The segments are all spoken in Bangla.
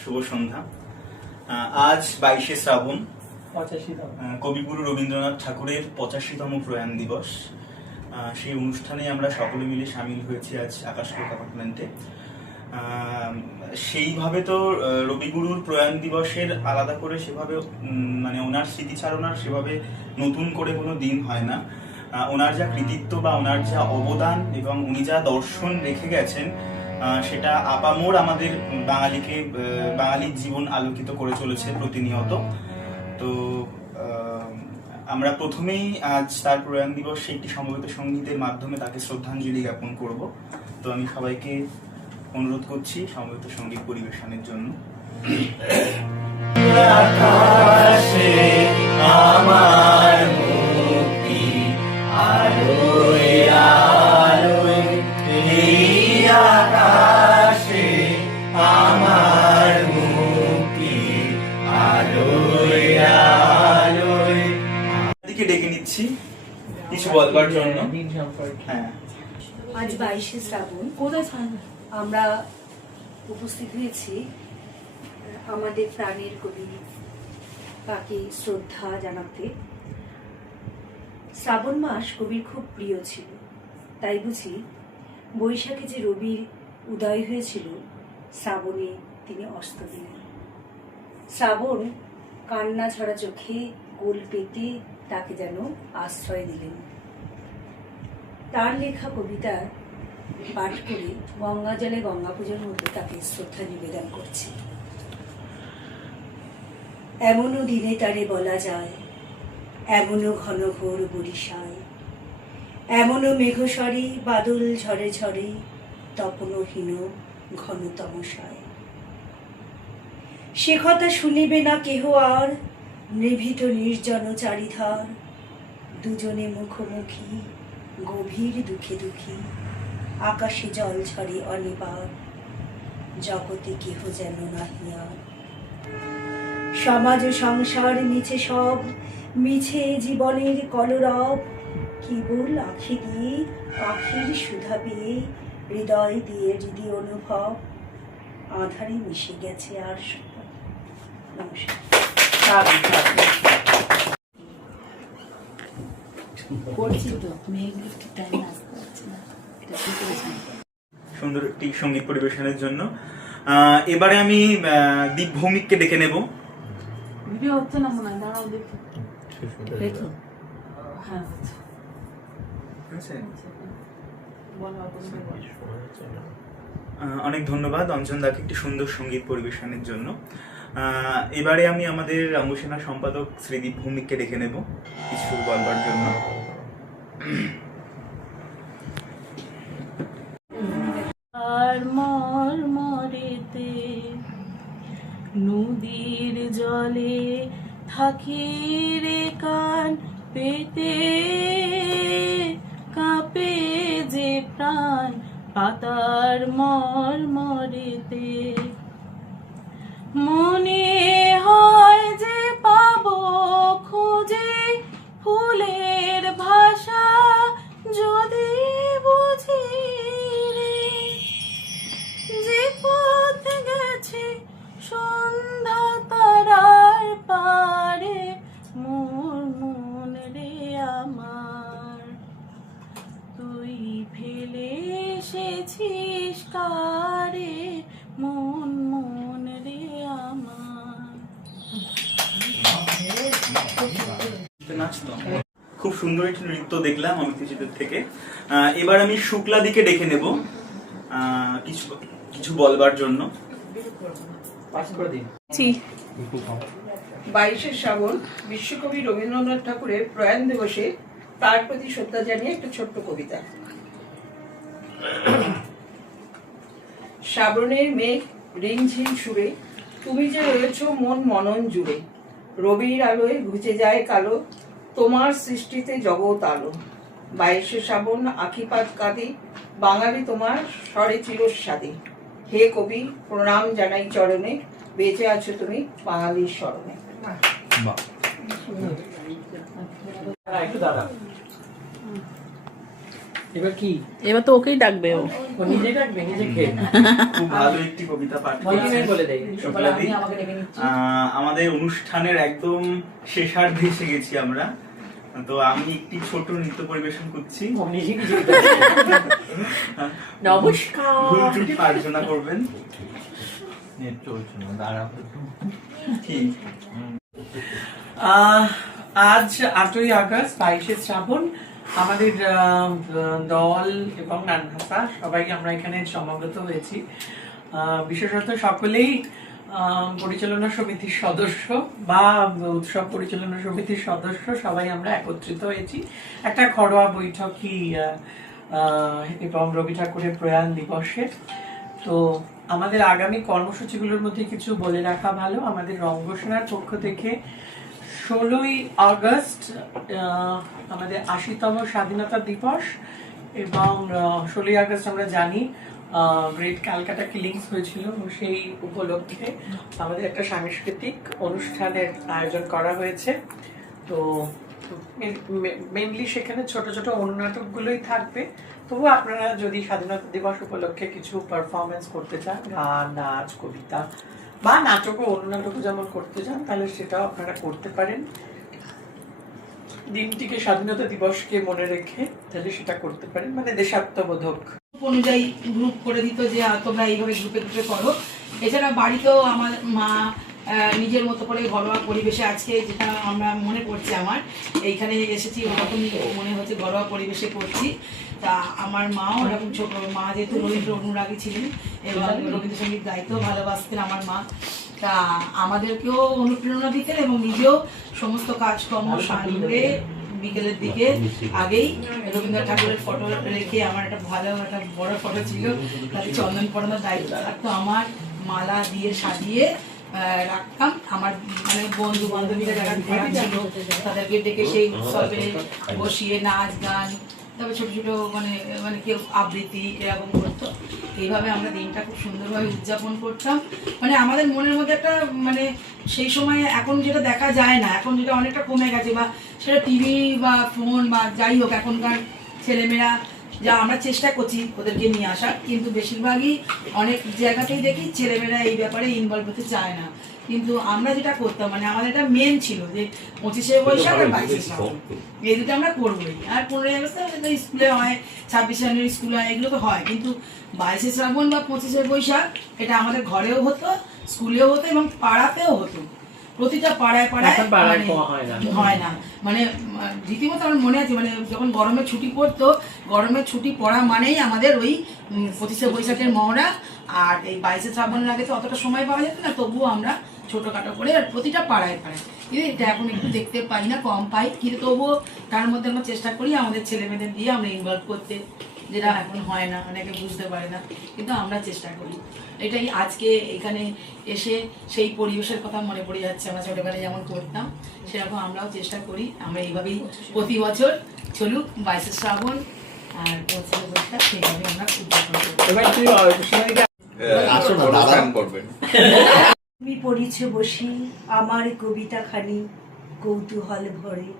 শুভ সন্ধ্যা। আজ 22শে শ্রাবণ, কবিগুরু রবীন্দ্রনাথ ঠাকুরের 85তম প্রয়াণ দিবস। সেই অনুষ্ঠানে আমরা সকলে মিলে সামিল হয়েছি আজ আকাশলোক অ্যাপার্টমেন্টে। সেইভাবে তো রবিগুরুর প্রয়াণ দিবসের আলাদা করে সেভাবে মানে ওনার স্মৃতিচারণার সেভাবে নতুন করে কোনো দিন হয় না। ওনার যা কৃতিত্ব বা ওনার যা অবদান এবং উনি যা দর্শন রেখে গেছেন সেটা আপামোর আমাদের বাঙালির জীবন আলোকিত করে চলেছে প্রতিনিয়ত। তো আমরা প্রথমেই আজ তার প্রয়াণ দিবসে একটি সমবেত সঙ্গীতের মাধ্যমে তাকে শ্রদ্ধাঞ্জলি জ্ঞাপন করব। তো আমি সবাইকে অনুরোধ করছি সমবেত সঙ্গীত পরিবেশনের জন্য। আকাশে আমার মুক্তি আলোয় আলোয়, এই আকাশে আমার মুক্তি আলোয় আলোয়। দিকে ডেকে নিচ্ছি কিছু বলবার জন্য। হ্যাঁ, আজ 22শে শ্রাবণ, আমরা উপস্থিত হয়েছি আমাদের প্রাণের কবি তাকে শ্রদ্ধা জানাতে। শ্রাবণ মাস কবির খুব প্রিয় ছিল, তাই বুঝি বৈশাখে যে রবির উদয় হয়েছিল, শ্রাবণে তিনি অস্ত দিলেন। শ্রাবণ কান্না ছড়া চোখে গোল পেতে তাকে যেন আশ্রয় দিলেন। তার লেখা কবিতা পাঠ করে গঙ্গা জলে গঙ্গা পুজোর মধ্যে তাকে শ্রদ্ধা নিবেদন করছি। এমনও দিনে তারে বলা যায়, এমনও ঘন ঘোর বরিশায়, এমনও মেঘস্বরে বাদল ঝরে ঝরে, তপনহীন ঘন তমসায়। সে কথা শুনিবে না কেহ আর, নিভৃত নির্জন চারিধার, দুজনে মুখোমুখি গভীর দুঃখে দুঃখী, আকাশে জল ঝরে অনিবার, জগতে কেহ যেন নাহি আর। সমাজ সংসার মিছে সব, মিছে জীবনের কলরব, কেবল আখি দিয়ে আখির সুধা পেয়ে, হৃদয় দিয়ে হৃদি অনুভব, আধারে মিশে গেছে আর সব। নমস্কার। সুন্দর একটি সঙ্গীত পরিবেশনের জন্য এবারে আমি দীপ ভৌমিককে ডেকে নেব। অনেক ধন্যবাদ অঞ্জন দাকে একটি সুন্দর সঙ্গীত পরিবেশনের জন্য। এবারে আমি আমাদের অঙ্গসেনা সম্পাদক শ্রী দীপ ভৌমিককে ডেকে নেব কিছু বলবার জন্য। আর মরমরেতে নদীর জলে থাকি রে কান পেতে, কাঁপে যে প্রাণ পাতার মরমরেতে। মনে হয় যে পাবো খুঁজে ফুলের ভাষা, যদি বুঝি রে যে পথ গেছে সন্ধ্যা তারার পারে, মোর মন রে আমার তুই ফেলে এসেছিস কারে, মন মন রে আমার। খুব সুন্দর একটি নৃত্য দেখলাম অমিতজিদের থেকে। এবার আমি শুক্লা দিকে ডেকে নেব কিছু বলবার জন্য। 22শে শ্রাবণ বিশ্বকবি রবীন্দ্রনাথ ঠাকুরের প্রয়াণ দিবসে তার প্রতি শ্রদ্ধা জানিয়ে একটা ছোট্ট কবিতা। শ্রাবণের মেঘ রিমঝিম সুরে, তুমি যে রয়েছ মন মনন জুড়ে, রবির আলোয় ঘুচে যায় কালো, তোমার সৃষ্টিতে জগৎ আলো। 22শে শ্রাবণ আখিপাত কাঁদি, বাঙালি তোমার স্বরে চিরস্বাদী। হে কবি প্রণাম জানাই চরণে, বেঁচে আছো তুমি বাঙালির স্মরণে। এবার কি এবার তো ওকেই ডাকবে ও। ও নিজে ডাকবে নিজে খেয়ে খুব ভালো একটি কবিতা পাঠ করেছেন। বলে দেয় শুক্লাদি। আমাদের অনুষ্ঠানের একদম শেষার্ধে এসে গেছি আমরা, তো আমি একটি ছোট নৃত্য পরিবেশন করছি। ও নিজে কিছু নমস্কার ভুল ত্রুটি মার্জনা করবেন। ঠিক। আজ 8ই আগস্ট 22শে শ্রাবণ, আমাদের দল এবং নানভাষা সবাই আমরা এখানে সমাগত হয়েছি। বিশেষত সকলেই পরিচালনা সমিতির সদস্য বা উৎসব পরিচালনা সমিতির সদস্য, সবাই আমরা একত্রিত হয়েছি একটা ঘরোয়া বৈঠকই এবং রবি ঠাকুরের প্রয়াণ দিবসে। তো আমাদের আগামী কর্মসূচিগুলোর মধ্যে কিছু বলে রাখা ভালো। আমাদের রঙ্গসেনার পক্ষ থেকে 16ই আগস্ট আমাদের 80তম স্বাধীনতা দিবস, এবং 16ই আগস্ট আমরা জানি গ্রেট ক্যালকাটা কিলিংস হয়েছিল, সেই উপলক্ষে আমাদের একটা সাংস্কৃতিক অনুষ্ঠানের আয়োজন করা হয়েছে। তো মেনলি সেখানে ছোট ছোট অনুনাটকগুলোই থাকবে, তবু আপনারা যদি স্বাধীনতা দিবস উপলক্ষে কিছু পারফরমেন্স করতে চান, গান, নাচ, কবিতা বা নাটক ও অনুনাটক যেমন করতে চান, তাহলে সেটাও আপনারা করতে পারেন। দিনটিকে স্বাধীনতা দিবসকে মনে রেখে তাহলে সেটা করতে পারেন, মানে দেশাত্মবোধক অনুযায়ী গ্রুপ করে দিত যে তোমরা এইভাবে গ্রুপে গ্রুপে করো। এছাড়া বাড়িতেও আমার মা নিজের মতো করে ঘরোয়া পরিবেশে আজকে, যেটা আমরা মনে পড়ছে আমার এইখানে এসেছি ওরকম মনে হচ্ছে ঘরোয়া পরিবেশে করছি। তা আমার মাও এরকম ছোট মা, যেহেতু রবীন্দ্র অনুরাগী ছিলেন এবং রবীন্দ্রসঙ্গীত গাইতেও ভালোবাসতেন আমার মা, তা আমাদেরকেও অনুপ্রেরণা দিতেন এবং নিজেও সমস্ত কাজকর্ম সামলে বিকেলের দিকে আগেই রবীন্দ্রনাথ ঠাকুরের ফটো রেখে, আমার একটা ভালো একটা বড় ফটো ছিল, তাতে চন্দন পড়ানোর দায়িত্ব থাকতো আমার, মালা দিয়ে সাজিয়ে রাখতাম। আমার মানে বন্ধু বান্ধবীরা যারা ঘরে ছিল তাদেরকে ডেকে সেই উৎসবে বসিয়ে নাচ গান, তবে ছোট ছোট মানে মানে কেউ আবৃত্তি এরকম করতো। এইভাবে আমরা দিনটা খুব সুন্দরভাবে উদযাপন করতাম। মানে আমাদের মনের মধ্যে একটা মানে সেই সময় এখন যেটা দেখা যায় না, এখন যেটা অনেকটা কমে গেছে, বা সেটা টিভি বা ফোন বা যাই হোক, এখনকার ছেলেমেয়েরা যা আমরা চেষ্টা করছি ওদেরকে নিয়ে আসার, কিন্তু বেশিরভাগই অনেক জায়গাতেই দেখি ছেলেমেয়েরা এই ব্যাপারে ইনভলভ হতে চায় না। কিন্তু আমরা যেটা করতাম, মানে আমাদের এটা মেন ছিল যে 25শে বৈশাখ আর 22শে শ্রাবণ এই দুটো আমরা করবোই। আর 15ই আগস্ট স্কুলে হয়, 26শে জানুয়ারি স্কুলে হয়, এগুলো তো হয়, কিন্তু 22শে শ্রাবণ বা 25শে বৈশাখ এটা আমাদের ঘরেও হতো, স্কুলেও হতো এবং পাড়াতেও হতো। প্রতিটা পাড়ায় পাড়ায় হয় না, মানে রীতিমতো আমার মনে আছে, মানে যখন গরমের ছুটি পড়তো, গরমের ছুটি পড়া মানেই আমাদের ওই 25শে বৈশাখের মহড়া। আর এই 22শে শ্রাবণের আগে তো অতটা সময় পাওয়া যেত না, তবুও আমরা ছোটোখাটো করে আর প্রতিটা পাড়ায় পাড়ায়, কিন্তু এটা এখন একটু দেখতে পাই না, কম পাই, কিন্তু তবুও তার মধ্যে আমরা চেষ্টা করি আমাদের ছেলেমেয়েদের দিয়ে আমরা ইনভলভ করতে, যেটা এখন হয় না, অনেকে বুঝতে পারে না, কিন্তু আমরা চেষ্টা করি। এটাই আজকে এখানে এসে সেই পরিবেশের কথা মনে পড়ে যাচ্ছে, আমরা ছোটবেলায় যেমন করতাম সেরকম আমরাও চেষ্টা করি। আমরা এইভাবেই প্রতি বছর চলুক 22শে শ্রাবণ আর 25শে বৈশাখ, সেইভাবে আমরা উদযাপন করি। তুমি পড়িছ বসি আমার কবিতা খানি কৌতূহল ভরে,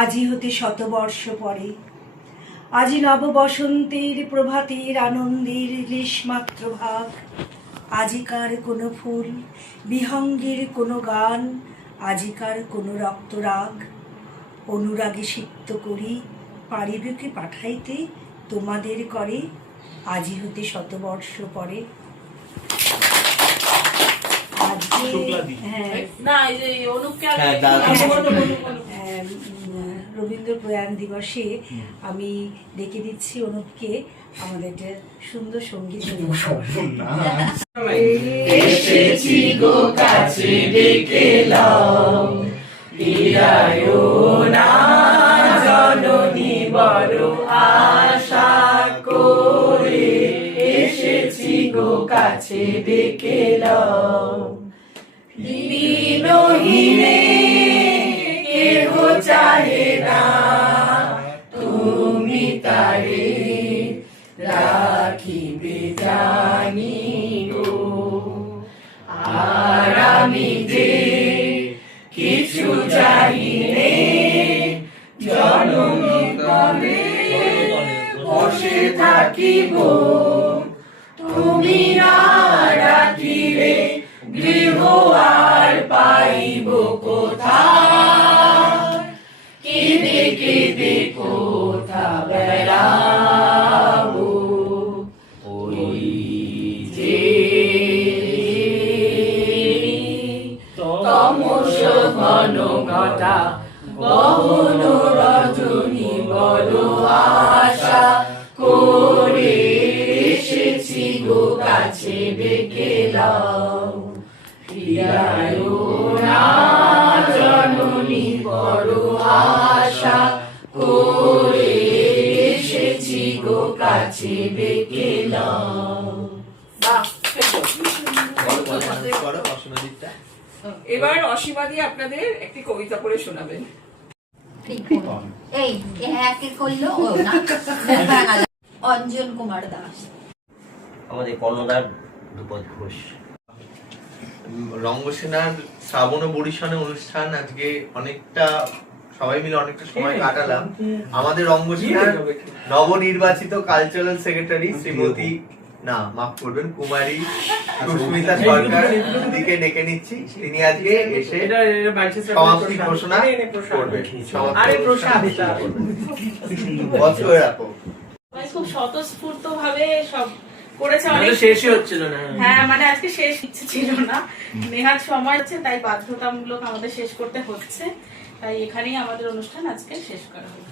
আজি হতে শতবর্ষ পরে, আজি নব বসন্তের প্রভাতের আনন্দের লেশমাত্র ভাগ, আজিকার কোনো ফুল বিহঙ্গের কোনো গান, আজিকার কোনো রক্তরাগ, অনুরাগে সিক্ত করি পারিবকে পাঠাইতে তোমাদের করে, আজি হতে শতবর্ষ পরে। আজকে রবীন্দ্র প্রয়াণ দিবসে আমি ডেকে দিচ্ছি অনুপকে আমাদের সুন্দর সঙ্গীত। এসেছি গো কাছে ডেকে লাও, ফিরায়ো না জননী বড় আশা করে, এসেছি গো কাছে ডেকে লাও, দিনহীনে কেহ চাহে না, তুমি তারে রাখিবে জানি গো, আর আমি যে কিছু চাই নে জননী তবে বসে থাকিব, তুমি না রাখিলে গৃহ আর পাইব কোথায়, কেঁদে কেঁদে কোথা বেড়াবো, ওই যে তমস ঘন ঘটা গহন রজনী বড় আশা করে এসেছি গো কাছে ডেকে দাও, ফিরায় না জননী বড় আশা করে এসেছি গো কাছে ডেকে দাও। এবার অসীমাদি আপনাদের একটি কবিতা পড়ে শোনাবেন। এই হ্যাকে করলো ও না অঞ্জন কুমার দাস। আমাদের কর্ণধার ধ্রুপদ ঘোষ। রঙ্গসেনার শ্রাবণ ও বরিশানে অনুষ্ঠান আজকে অনেকটা সবাই মিলে অনেকটা সময় কাটালাম। আমাদের রঙ্গসেনার নবনির্বাচিত কালচারাল সেক্রেটারি শ্রীমতী না মাফ করবেন কুমারী সুস্মিতা সরকার দিকে ডেকে নিচ্ছি। তিনি আজকে এসে সমাপ্তি ঘোষণা করবেন। বস করে রাখো। খুব স্বতঃস্ফূর্ত ভাবে সব করেছে, অনেক শেষই হচ্ছিল না। হ্যাঁ মানে আজকে শেষ ইচ্ছে ছিল না, নেহাত সময় আছে তাই বাধ্যতামূলক আমাদের শেষ করতে হচ্ছে, তাই এখানেই আমাদের অনুষ্ঠান আজকে শেষ করা হলো।